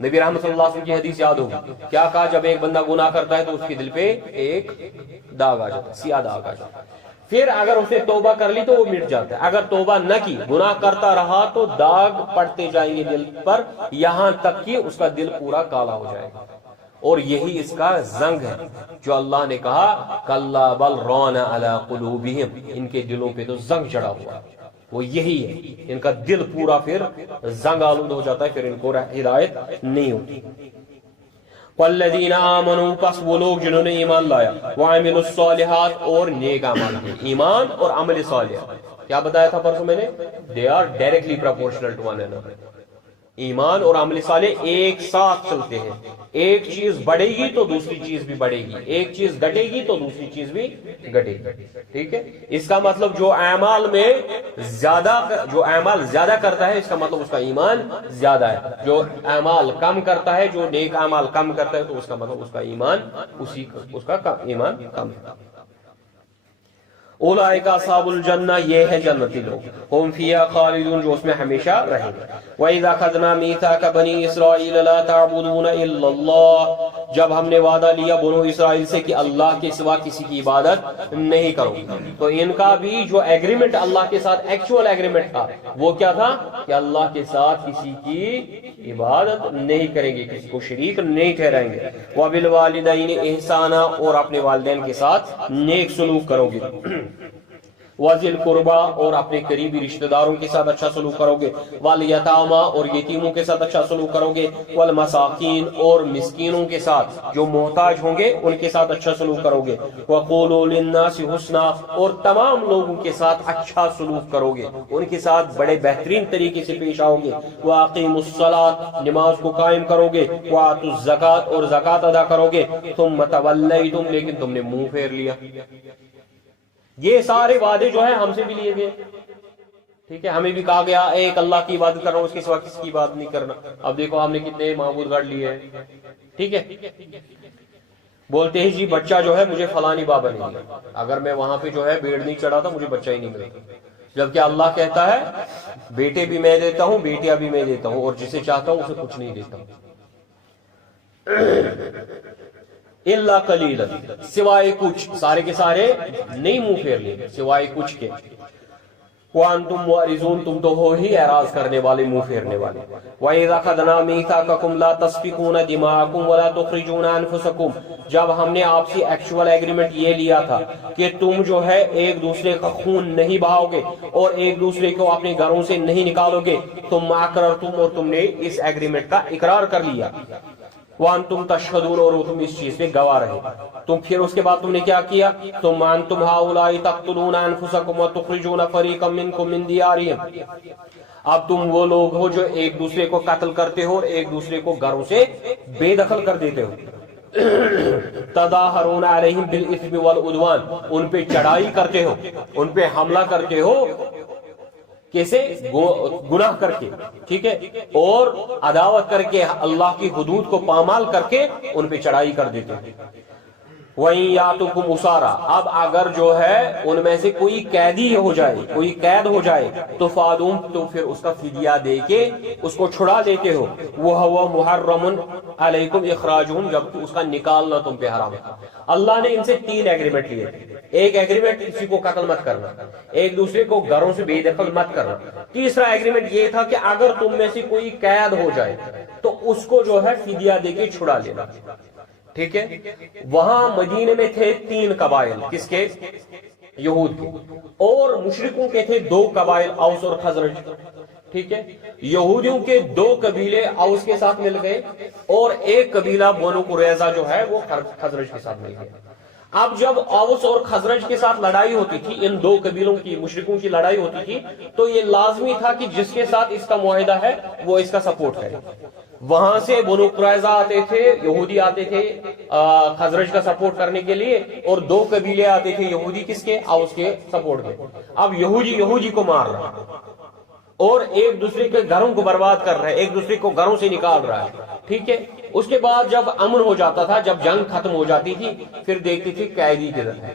نبی رحمت صلی اللہ علیہ وسلم کی حدیث یاد ہوگی، کیا کہا؟ جب ایک بندہ گناہ کرتا ہے تو اس کے دل پہ ایک داغ آ جاتا ہے، سیاہ داغ آ جاتا ہے، پھر اگر اس نے توبہ کر لی تو وہ مٹ جاتا ہے، اگر توبہ نہ کی، گناہ کرتا رہا تو داغ پڑتے جائیں گے دل پر، یہاں تک کہ اس کا دل پورا کالا ہو جائے گا، اور یہی اس کا زنگ ہے جو اللہ نے کہا کلا بل ران علی قلوبہم، ان کے دلوں پہ تو زنگ چڑھا ہوا، وہ یہی ہے، ان کا دل پورا پھر زنگ آلود ہو جاتا ہے، پھر ان کو ہدایت نہیں ہوتی۔ والذین آمنوا، پس وہ لوگ جنہوں نے ایمان لایا، وعملوا الصالحات، اور نیک اعمال کیے، ایمان اور عمل صالح، کیا بتایا تھا پرسوں میں نے؟ they are directly proportional to one another، ایمان اور عمل صالح ایک ساتھ چلتے ہیں، ایک چیز بڑھے گی تو دوسری چیز بھی بڑھے گی، ایک چیز گھٹے گی تو دوسری چیز بھی گھٹے گی، ٹھیک ہے؟ اس کا مطلب جو اعمال زیادہ کرتا ہے، اس کا مطلب اس کا ایمان زیادہ ہے، جو اعمال کم کرتا ہے، جو نیک اعمال کم کرتا ہے، تو اس کا مطلب اس کا ایمان کم ہے۔ اولئک اصحاب الجنہ، یہ ہے جنتی لوگ، ہم فیہا خالدون، جو اس میں ہمیشہ رہیں گے۔ وَإِذَا أَخَذْنَا مِيثَاقَ بَنِي إِسْرَائِيلَ لَا تَعْبُدُونَ إِلَّا اللَّهَ، جب ہم نے وعدہ لیا بنو اسرائیل سے کہ اللہ کے سوا کسی کی عبادت نہیں کرو، تو ان کا بھی جو ایگریمنٹ اللہ کے ساتھ ایکچوئل ایگریمنٹ تھا وہ کیا تھا کہ اللہ کے ساتھ کسی کی عبادت نہیں کریں گے، کسی کو شریک نہیں ٹھہرائیں گے۔ وَبِالْوَالِدَيْنِ إِحْسَانًا، اور اپنے والدین کے ساتھ نیک سلوک کرو گے۔ وَذِي الْقُرْبَى، اور اپنے قریبی رشتہ داروں کے ساتھ اچھا سلوک کرو گے۔ وَالْيَتَامَى، اور یتیموں کے ساتھ اچھا سلوک کرو گے۔ وَالْمَسَاكِينَ، اور مسکینوں کے ساتھ جو محتاج ہوں گے ان کے ساتھ اچھا سلوک کرو گے۔ وَقُولُوا لِلنَّاسِ حُسْنًا، اور تمام لوگوں کے ساتھ اچھا سلوک کرو گے، ان کے ساتھ بڑے بہترین طریقے سے پیش آؤ گے۔ وَأَقِيمُوا الصَّلَاةَ، نماز کو قائم کرو گے۔ وَآتُوا الزَّكَاةَ، اور زکوٰۃ ادا کرو گے۔ ثُمَّ تَوَلَّيْتُمْ، لیکن تم نے منہ پھیر لیا۔ یہ سارے وعدے جو ہیں ہم سے بھی لیے گئے، ٹھیک ہے؟ ہمیں بھی کہا گیا ایک اللہ کی عبادت کرنا، اس کے سوا کسی کی عبادت نہیں کرنا۔ اب دیکھو ہم نے کتنے معبود گھڑ لیے ہیں، ٹھیک ہے؟ بولتے ہیں جی بچہ جو ہے مجھے فلانی بابا نہیں ملا، اگر میں وہاں پہ جو ہے بیڑ نہیں چڑھا تھا مجھے بچہ ہی نہیں ملا، جبکہ اللہ کہتا ہے بیٹے بھی میں دیتا ہوں، بیٹیاں بھی میں دیتا ہوں، اور جسے چاہتا ہوں اسے کچھ نہیں دیتا ہوں۔ الا قلیلا، سوائے کچھ، سارے کے سارے نہیں منہ پھیر لیں، سوائے کچھ کے۔ وانتم معرضون، تم تو ہو ہی اعراض کرنے والے، منہ پھیرنے والے۔ وَإِذَا أَخَذْنَا مِيثَاقَكُمْ لَا تَسْفِكُونَ دِمَاءَكُمْ وَلَا تُخْرِجُونَ أَنفُسَكُمْ، جب ہم نے آپ سے ایکچوئل ایگریمنٹ یہ لیا تھا کہ تم جو ہے ایک دوسرے کا خون نہیں بہاؤ گے اور ایک دوسرے کو اپنے گھروں سے نہیں نکالو گے، ثُمَّ أَقْرَرْتُمْ، اور تم نے اس ایگریمنٹ کا اقرار کر لیا۔ وَأَنْتُمْ تَشْهَدُونَ، اور تم اس چیز پہ گواہ رہے، تم پھر اس کے بعد تم نے کیا کیا؟ ثُمَّ أَنْتُمْ هَؤُلَاءِ تَقْتُلُونَ أَنفُسَكُمْ وَتُخْرِجُونَ فَرِيقًا مِّنكُم مِّن دِيَارِهِمْ، اب تم وہ لوگ ہو جو ایک دوسرے کو قتل کرتے ہو اور ایک دوسرے کو گھروں سے بے دخل کر دیتے ہو۔ تظاہرون علیہم بالإثم والعدوان، ان پہ چڑھائی کرتے ہو، ان پہ حملہ کرتے ہو، کیسے؟ گناہ کر کے، ٹھیک ہے، اور عداوت کر کے، اللہ کی حدود کو پامال کر کے ان پہ چڑھائی کر دیتے ہیں۔ وَإِن يَأْتُكُمْ أُسَارَىٰ، اب اگر جو ہے ان میں سے کوئی قیدی ہو جائے، کوئی قید ہو جائے، تو فادوم، تو پھر اس کا فدیہ دے کے اس کو چھڑا دیتے ہو۔ وَهُوَ مُحَرَّمٌ عَلَيْكُمْ إِخْرَاجُهُمْ، جبکہ اس کا نکالنا تم پہ حرام ہے۔ اللہ نے ان سے 3 ایگریمنٹ لیے، ایک ایگریمنٹ کسی کو قتل مت کرنا، ایک دوسرے کو گھروں سے بے دخل مت کرنا، تیسرا ایگریمنٹ یہ تھا کہ اگر تم میں سے کوئی قید ہو جائے تو اس کو جو ہے فدیہ دے کے چھڑا لینا۔ ٹھیک ہے. وہاں مدینے میں تھے 3 قبائل. کس کے؟ یہود کے. اور مشرکوں کے تھے 2 قبائل، اوس اور خزرج. ٹھیک ہے. یہودیوں کے 2 قبیلے اوس کے ساتھ مل گئے اور ایک قبیلہ بنو قریظہ جو ہے وہ خزرج کے ساتھ مل گئے. اب جب اوس اور خزرج کے ساتھ لڑائی ہوتی تھی، ان 2 قبیلوں کی، مشرکوں کی لڑائی ہوتی تھی، تو یہ لازمی تھا کہ جس کے ساتھ اس کا معاہدہ ہے وہ اس کا سپورٹ کرے. وہاں سے بنو قریظہ آتے تھے، یہودی آتے تھے خزرج کا سپورٹ کرنے کے لیے، اور 2 قبیلے آتے تھے یہودی کس کے؟ اوس کے سپورٹ کے. اب یہودی کو مار رہا اور ایک دوسرے کے گھروں کو برباد کر رہا ہے، ایک دوسرے کو گھروں سے نکال رہا ہے. ٹھیک ہے. اس کے بعد جب امن ہو جاتا تھا، جب جنگ ختم ہو جاتی تھی، پھر دیکھتی تھی قیدی کدھر ہے،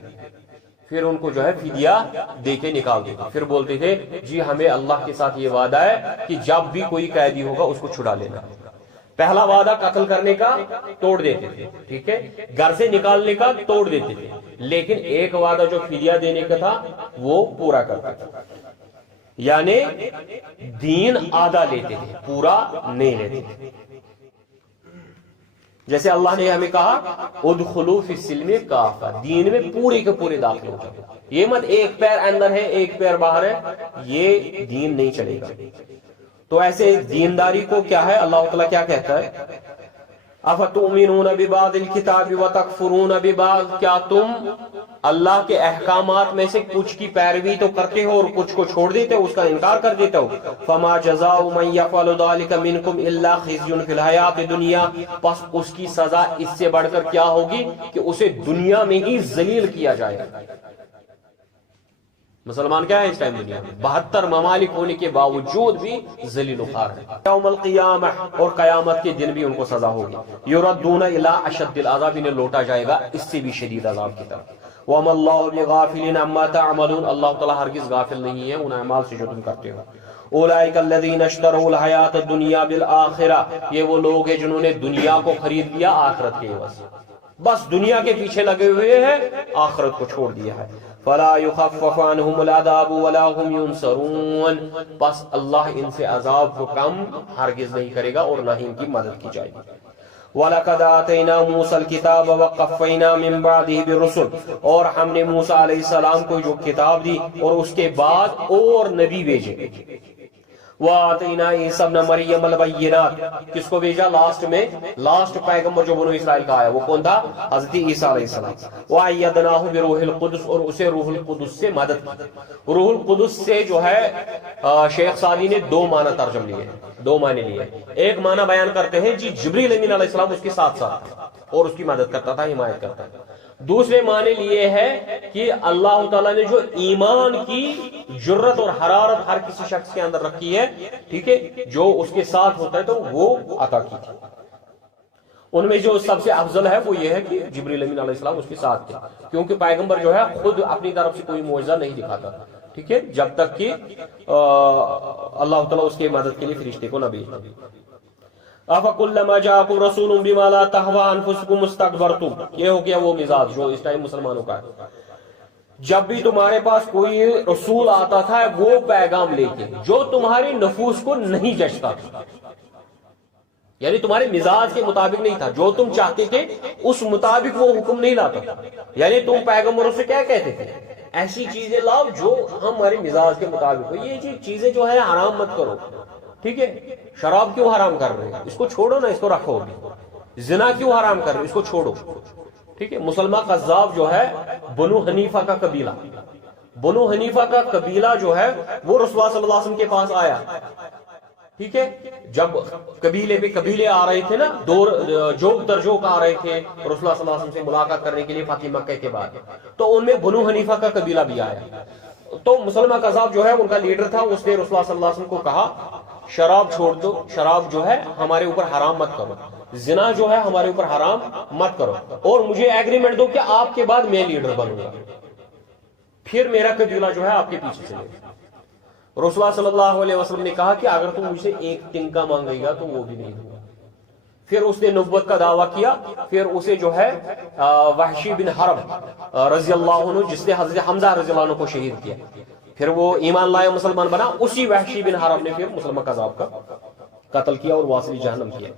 پھر ان کو جو ہے فدیہ دے کے نکال دیتے. پھر بولتے تھے جی ہمیں اللہ کے ساتھ یہ وعدہ ہے کہ جب بھی کوئی قیدی ہوگا اس کو چھڑا لینا. پہلا وعدہ قتل کرنے کا توڑ دیتے تھے، ٹھیک ہے، گھر سے نکالنے کا توڑ دیتے تھے، لیکن ایک وعدہ جو فدیہ دینے کا تھا وہ پورا کرتے تھے. یعنی دین آدھا لیتے تھے، پورا نہیں لیتے تھے. جیسے اللہ نے ہمیں کہا ادخلوا فی السلم کافہ، دین میں پورے کے پورے داخل ہو جائے. یہ مت ایک پیر اندر ہے ایک پیر باہر ہے، یہ دین نہیں چلے گا. تو ایسے دینداری کو کیا ہے، اللہ تعالیٰ کیا کہتا ہے، افتؤمنون ببعض الکتاب وتکفرون ببعض، کیا تم اللہ کے احکامات میں سے کچھ کی پیروی تو کرتے ہو اور کچھ کو چھوڑ دیتے ہو، اس کا انکار کر دیتے ہو. فما جزاء من یفعل ذلک منکم الا خزی فی الحیات الدنیا، پس اس کی سزا اس سے بڑھ کر کیا ہوگی کہ اسے دنیا میں ہی ذلیل کیا جائے گا. مسلمان کیا ہے اس ٹائم دنیا میں؟ 72 ممالک ہونے کے باوجود بھی ذلیل و خوار ہے. یوم القیامہ، اور قیامت کے دن بھی ان کو سزا ہوگی. یردون الی اشد العذاب، انہیں لوٹا جائے گا اس سے بھی شدید عذاب کی طرف. وما اللہ بغافل عما تعملون، اللہ تعالیٰ ہرگز غافل نہیں ہے ان اعمال سے جو تم کرتے ہو. اولئک الذین اشتروا الحیات الدنیا بالآخرہ، یہ وہ لوگ ہیں جنہوں نے دنیا کو خرید لیا آخرت کے عوض، بس دنیا کے پیچھے لگے ہوئے ہیں، آخرت کو چھوڑ دیا ہے. فلا يخفف عنهم العذاب ولا هم ينصرون، بس اللہ ان سے عذاب کو کم ہرگز نہیں کرے گا اور نہ ہی ان کی مدد کی جائے گی. وَلَقَدْ آتَيْنَا مُوسَى الْكِتَابَ وَقَفَّيْنَا مِن بَعْدِهِ بِالرُّسُلِ، اور ہم نے موسیٰ علیہ السلام کو جو کتاب دی اور اس کے بعد اور نبی بھیجے. وَآتَيْنَا عِيسَىٰ ابْنَ مَرْيَمَ الْبَيِّنَاتِ، کس کو بھیجا؟ لاسٹ میں، لاسٹ پیغمبر جو بنو اسرائیل کا آیا وہ کون تھا؟ حضرت عیسیٰ علیہ السلام. وَأَيَّدْنَاهُ بِرُوحِ الْقُدُسِ، اور اسے روح القدس سے مدد کی. روح القدس سے جو ہے شیخ سعدی نے 2 معنی ترجم لیے، 2 معنی لیے. ایک معنی بیان کرتے ہیں جی جبریل امین علیہ السلام اس کے ساتھ ساتھ تھا اور اس کی مدد کرتا تھا، حمایت کرتا تھا. دوسرے معنی لیے ہے کہ اللہ تعالیٰ نے جو ایمان کی جرت اور حرارت ہر کسی شخص کے اندر رکھی ہے، ٹھیک ہے، جو اس کے ساتھ ہوتا ہے تو وہ عطا کی تھی. ان میں جو سب سے افضل ہے وہ یہ ہے کہ جبریل امین علیہ السلام اس کے ساتھ تھے، کیونکہ پیغمبر جو ہے خود اپنی طرف سے کوئی معجزہ نہیں دکھاتا تھا، ٹھیک ہے، جب تک کہ اللہ تعالیٰ اس کی مدد کے لیے فرشتے کو نہ بھیجتا. افکلما جاءکم رسول بما لا تهوى انفسکم استکبرتم، یہ ہو گیا وہ مزاج جو اس ٹائم مسلمانوں کا ہے. جب بھی تمہارے پاس کوئی رسول آتا تھا وہ پیغام لے کے جو تمہاری نفوس کو نہیں جچتا تھا، یعنی تمہارے مزاج کے مطابق نہیں تھا، جو تم چاہتے تھے اس مطابق وہ حکم نہیں لاتا تھا. یعنی تم پیغمبروں سے کیا کہتے تھے؟ ایسی چیزیں لاؤ جو ہمارے مزاج کے مطابق ہو. یہ چیزیں جو ہے حرام مت کرو، ٹھیک ہے. شراب کیوں حرام کر رہے ہیں؟ اس کو چھوڑو نا، اس کو رکھو. زنا کیوں حرام کر رہے ہیں؟ اس کو چھوڑو، ٹھیک ہے. مسلمان قذاب جو ہے بنو حنیفہ کا قبیلہ، بنو حنیفہ کا قبیلہ جو ہے وہ رسول اللہ صلی اللہ علیہ وسلم کے پاس آیا، ٹھیک ہے. جب قبیلے پہ قبیلے آ رہے تھے نا، جوک در جوک آ رہے تھے رسول اللہ صلی اللہ علیہ وسلم سے ملاقات کرنے کے لیے فتح مکہ کے بعد، تو ان میں بنو حنیفہ کا قبیلہ بھی آیا. تو مسلمان قذاب جو ہے ان کا لیڈر تھا، اس نے رسول اللہ صلی اللہ علیہ وسلم کو کہا شراب چھوڑ دو، شراب جو ہے ہمارے اوپر حرام مت کرو، زنا جو ہے ہمارے اوپر حرام مت کرو، اور مجھے ایگریمنٹ دو کہ آپ کے بعد میں لیڈر بنوں گا، پھر میرا قبیلہ جو ہے آپ کے پیچھے چلے گا. رسول اللہ صلی اللہ علیہ وسلم نے کہا کہ اگر تم مجھ سے ایک ٹنکا مانگے گا تو وہ بھی نہیں دوں گا. پھر اس نے نبوت کا دعویٰ کیا. پھر اسے جو ہے وحشی بن حرب رضی اللہ عنہ، جس نے حضرت حمزہ رضی اللہ عنہ کو شہید کیا، پھر وہ ایمان لائے، مسلمان بنا. اسی وحشی بن حرب نے پھر مسلمان قذاب کا قتل کیا اور واصل جہنم کیا.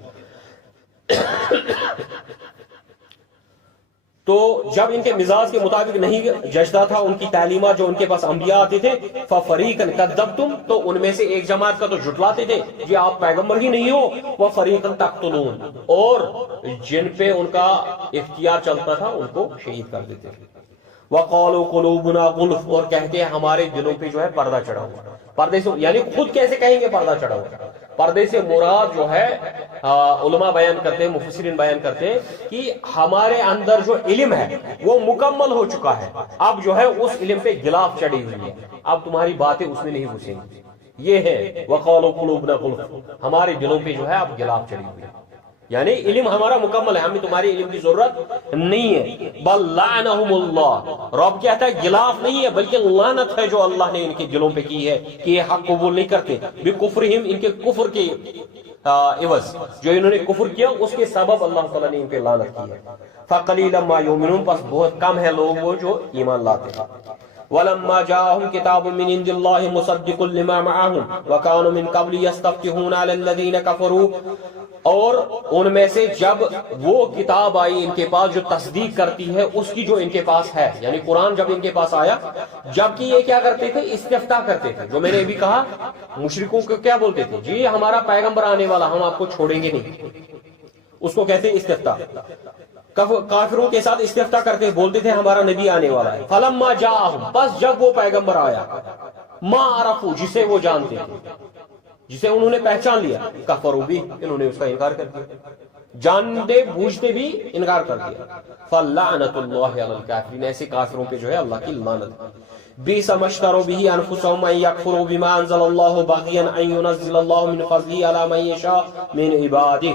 تو جب ان کے مزاج کے مطابق نہیں جچتا تھا ان کی تعلیمات جو ان کے پاس انبیاء آتے تھے فَفَرِيقًا كَذَّبْتُمْ تو ان میں سے ایک جماعت کا تو جھٹلاتے تھے جی آپ پیغمبر ہی نہیں ہو، وَفَرِيقًا تَقْتُلُونَ اور جن پہ ان کا اختیار چلتا تھا ان کو شہید کر دیتے تھے۔ وَقَالُوا قُلُوبُنَا غُلْفٌ اور کہتے ہیں ہمارے دلوں پہ جو ہے پردہ چڑھا ہوا، پردے سے یعنی خود کیسے کہیں گے پردہ چڑھا ہوا؟ پردے سے مراد جو ہے علماء بیان کرتے ہیں، مفسرین بیان کرتے ہیں کہ ہمارے اندر جو علم ہے وہ مکمل ہو چکا ہے، اب جو ہے اس علم پہ غلاف چڑھی ہوئی ہے، اب تمہاری باتیں اس میں نہیں گھسیں گی۔ یہ ہے وَقَالُوا قُلُوبُنَا غُلْفٌ، ہمارے دلوں پہ جو ہے اب غلاف چڑھی ہوئی ہے، یعنی علم ہمارا مکمل ہے، ہمیں تمہاری علم کی ضرورت نہیں ہے۔ بل لعنہم اللہ، رب کہتا ہے غلاف نہیں ہے بلکہ لعنت ہے جو اللہ نے ان کے دلوں پہ کی ہے کہ یہ حق قبول نہیں کرتے، بکفرہم ان کے کفر کے عوض، جو انہوں نے کفر کیا اس کے سبب اللہ تعالیٰ نے ان پہ لعنت کی ہے۔ فقلیلا ما یؤمنون، پس بہت کم ہے لوگ وہ جو ایمان لاتے ہیں۔ وَلَمَّا جَاءَهُمْ كِتَابٌ مِّنْ عِندِ اللَّهِ مُصَدِّقٌ لِمَا مَعَهُمْ وَكَانُوا مِنْ قَبْلِ يَسْتَفْتِحُونَ عَلَى الَّذِينَ كَفَرُوا، اور ان میں سے جب وہ کتاب آئی ان کے پاس جو تصدیق کرتی ہے اس کی جو ان کے پاس ہے، یعنی قرآن جب ان کے پاس آیا، جبکہ یہ کیا کرتے تھے؟ استفتاء کرتے تھے، جو میں نے ابھی کہا مشرکوں کو کیا بولتے تھے؟ جی ہمارا پیغمبر آنے والا، ہم آپ کو چھوڑیں گے نہیں، اس کو کہتے ہیں استفتاء۔ کافروں کے ساتھ استفتاء کرتے بولتے تھے ہمارا نبی آنے والا ہے۔ فلما جاءہم، بس جب وہ پیغمبر آیا، ما عرفوا جسے وہ جانتے تھے، جسے انہوں نے پہچان لیا، کفروا بھی انہوں نے اس کا انکار کر دیا، جانتے بوجھتے بھی انکار کر دیا۔ فلعنۃ اللہ علی الکافرین، ایسے کافروں پہ جو ہے اللہ کی لعنت ہے۔ بئس ما اشتروا به انفسهم ان يكفروا بما انزل الله بغيا ان ينزل الله من فضله على من يشاء من عباده،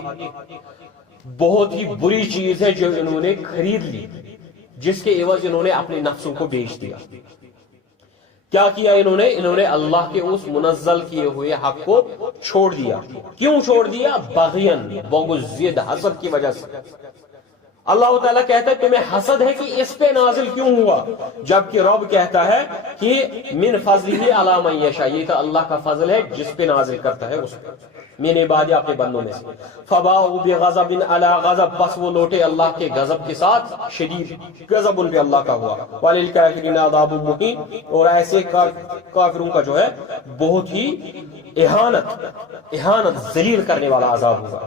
بہت ہی بری چیز ہے جو انہوں نے خرید لی، جس کے عوض انہوں نے اپنے نفسوں کو بیچ دیا۔ کیا کیا انہوں نے اللہ کے اس منزل کیے ہوئے حق کو چھوڑ دیا۔ کیوں چھوڑ دیا؟ بغین، بغض، ضد، حسد کی وجہ سے۔ اللہ تعالیٰ کہتا ہے تمہیں حسد ہے کہ اس پہ نازل کیوں ہوا، جبکہ رب کہتا ہے کہ من فضلہ علی من یشاء، یہ تو اللہ کا فضل ہے جس پہ نازل کرتا ہے اس پہ، میں نے عبادی اپنے بندوں میں سے۔ فباؤوا بغضب علی غضب، بس وہ لوٹے اللہ کے غضب کے ساتھ، شدید غضب ان پہ اللہ کا ہوا۔ وللکافرین عذاب مہین، اور ایسے کافروں کا جو ہے بہت ہی اہانت ذلیل کرنے والا عذاب ہوگا۔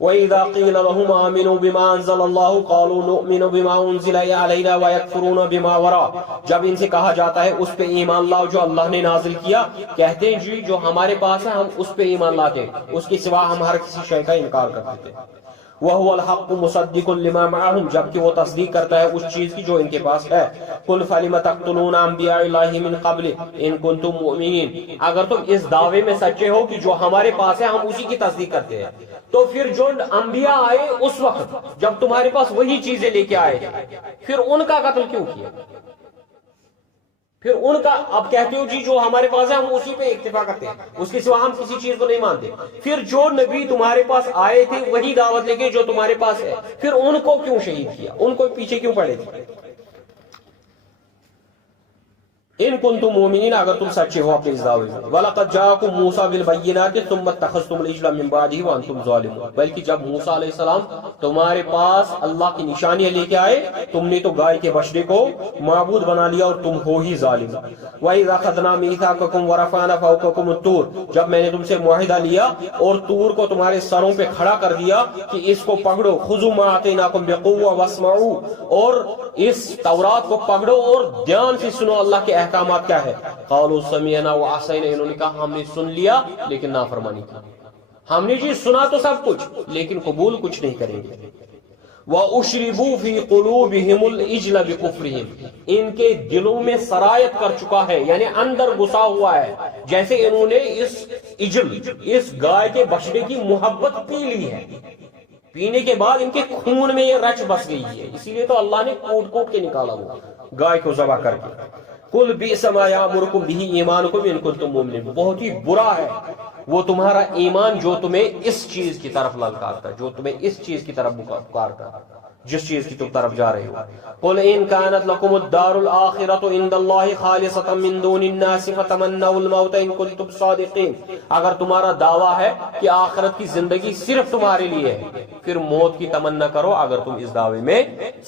وَإِذَا قِيلَ لَهُمْ آمِنُوا بِمَا أَنزَلَ اللَّهُ قَالُوا نُؤْمِنُ بِمَا أُنزِلَ عَلَيْنَا وَيَكْفُرُونَ بِمَا وَرَاءَهُ، جب ان سے کہا جاتا ہے اس پہ ایمان لاؤ جو اللہ نے نازل کیا، کہتے ہیں جی جو ہمارے پاس ہے ہم اس پہ ایمان لاتے ہیں، اس کے سوا ہم ہر کسی شے کا انکار کر دیتے ہیں۔ وَهُوَ الْحَقُّ مُصَدِّقٌ لِمَا مَعَهُمْ، جبکہ وہ تصدیق کرتا ہے اس چیز کی جو ان کے پاس ہے۔ قُلْ فَلِمَ تَقْتُلُونَ أَنْبِيَاءَ اللَّهِ مِنْ قَبْلِ إِن كُنْتُمْ مُؤْمِنِينَ، اگر تم اس دعوے میں سچے ہو کہ جو ہمارے پاس ہے ہم اسی کی تصدیق کرتے ہیں، تو پھر جو انبیاء آئے اس وقت جب تمہارے پاس وہی چیزیں لے کے آئے تھے، پھر ان کا قتل کیوں کیا؟ پھر ان کا اب کہتے ہو جی جو ہمارے پاس ہے ہم اسی پہ اکتفا کرتے ہیں، اس کے سوا ہم کسی چیز کو نہیں مانتے، پھر جو نبی تمہارے پاس آئے تھے وہی دعوت لے کے جو تمہارے پاس ہے، پھر ان کو کیوں شہید کیا؟ ان کو پیچھے کیوں پڑے تھے؟ ان کنتم مومنین، اگر تم سچے ہو اپنے اس دعوے میں۔ وَلَقَدْ جَاءَكُم مُوسَىٰ بِالْبَيِّنَاتِ ثُمَّ اتَّخَذْتُمُ الْعِجْلَ مِن بَعْدِهِ وَأَنْتُمْ ظَالِمُونَ، بلکہ جب موسیٰ علیہ السلام تمہارے پاس اللہ کی نشانیاں لے کے آئے، تم نے تو گائے کے بچڑے کو معبود بنا لیا اور تم ہو ہی ظالم۔ وَإِذْ أَخَذْنَا مِيثَاقَكُمْ وَرَفَعْنَا فَوْقَكُمُ الطُّورَ، جب میں نے تم سے معاہدہ لیا اور طور کو تمہارے سروں پہ کھڑا کر دیا کہ اس کو پکڑو، خُذُوا مَا آتَيْنَاكُمْ بِقُوَّةٍ وَاسْمَعُوا، اور اس تورات کو پکڑو اور دھیان سے سنو اللہ کے احکامات کیا ہے۔ قالوا سمعنا وعصینا، انہوں نے کہا ہم نے سن لیا لیکن نافرمانی کی، ہم نے جی سنا تو سب کچھ لیکن قبول کچھ نہیں کریں گے۔ وَأُشْرِبُوا فِي قُلُوبِهِمُ الْعِجْلَ بِكُفْرِهِمْ، ان کے دلوں میں سرایت کر چکا ہے، یعنی اندر گھسا ہوا ہے، جیسے انہوں نے اس عجل، اس گائے کے بچڑے کی محبت پی لی ہے، پینے کے بعد ان کے خون میں یہ رچ بس گئی ہے، اسی لیے تو اللہ نے کوٹ کوٹ کے نکالا ہوا گائے کو ذبح کر کے۔ قُلْ بِئْسَ مَا یَأْمُرُکُم بِهِ ایمانکم ان کنتم مؤمنین، بہت ہی برا ہے وہ تمہارا ایمان جو تمہیں اس چیز کی طرف للکارتا ہے، جو تمہیں اس چیز کی طرف پکارتا ہے، جس چیز کی تم طرف جا رہے ہو۔ قُلْ إِن كَانَتْ لَكُمُ الدَّارُ الْآخِرَةُ عِندَ اللَّهِ خَالِصَةً مِّن دُونِ النَّاسِ فَتَمَنَّوُا الْمَوْتَ إِن كُنتُمْ صَادِقِينَ، اگر تمہارا دعویٰ ہے کہ آخرت کی زندگی صرف تمہارے لیے ہے، پھر موت کی تمنا کرو اگر تم اس دعوے میں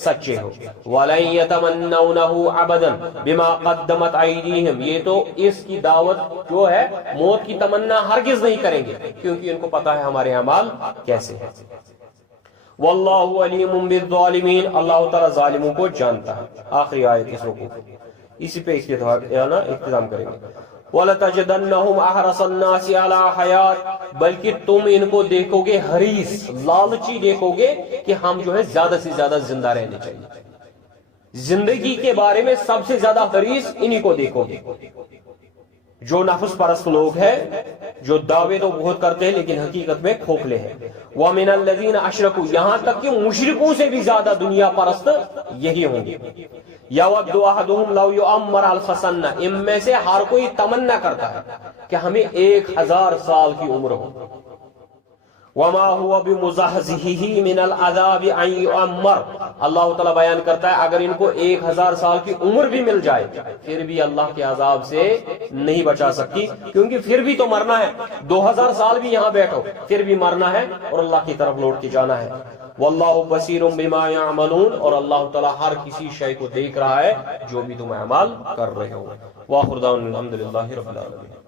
سچے ہو. وَلَن يَتَمَنَّوْنَهُ أَبَدًا بِمَا قَدَّمَتْ أَيْدِيهِمْ، یہ تو اس کی دعوت جو ہے موت کی تمنا ہرگز نہیں کریں گے کیونکہ ان کو پتا ہے ہمارے اعمال کیسے ہیں. واللہ علیم بالظالمین، اللہ تعالیٰ ظالموں کو جانتا ہے. آخری آیت اس رکوع اسی پہ اختتام کریں گے. وَلَتَجِدَنَّهُمْ أَحْرَصَ النَّاسِ عَلَىٰ حَيَاةٍ، بلکہ تم ان کو دیکھو گے حریص، لالچی دیکھو گے کہ ہم جو ہے زیادہ سے زیادہ زندہ رہنے چاہیے. زندگی کے بارے میں سب سے زیادہ حریص انہی کو دیکھو گے جو نفس پرست لوگ ہیں، جو دعوے تو بہت کرتے ہیں لیکن حقیقت میں کھوکھلے ہیں. وَمِنَ الَّذِينَ أَشْرَكُوا، یہاں تک کہ مشرکوں سے بھی زیادہ دنیا پرست یہی ہوں گے. یَوَدُّ أَحَدُهُمْ لَوْ يُعَمَّرَ أَلْفَ سَنَّةٍ، ان میں سے ہر کوئی تمنا کرتا ہے کہ ہمیں 1000 سال کی عمر ہو. وَمَا هُوَ بِمُزَحْزِحِهِ مِنَ الْعَذَابِ أَن يُعَمَّرَ، اللہ تعالیٰ بیان کرتا ہے اگر ان کو 1000 سال کی عمر بھی مل جائے پھر بھی اللہ کے عذاب سے نہیں بچا سکتی، کیونکہ پھر بھی تو مرنا ہے. 2000 سال بھی یہاں بیٹھو پھر بھی مرنا ہے اور اللہ کی طرف لوٹ کے جانا ہے. واللہ بصیر بما یعملون، اور اللہ تعالیٰ ہر کسی شے کو دیکھ رہا ہے جو بھی تم اعمال کر رہے ہو. وآخر دعوانا الحمد للہ رب العالمین.